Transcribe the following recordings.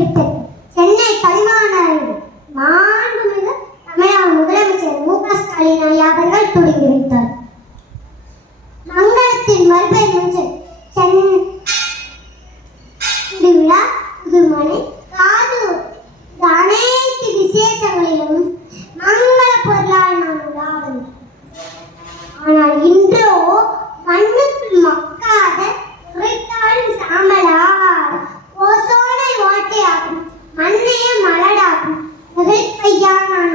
திட்டு சென்னை பதிவாணர் மாண்புமிகு தமிழக முதலமைச்சர் மு க ஸ்டாலின் ஐயா அவர்கள் துடிந்து வைத்தார் மங்களத்தின் மறுபெயர் முன்செல் அன்னைய மண்ணைய மலடாகும் நகைப்பையா நான்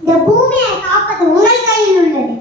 இந்த பூமியை காப்பது உங்கள் கையில் உள்ளது.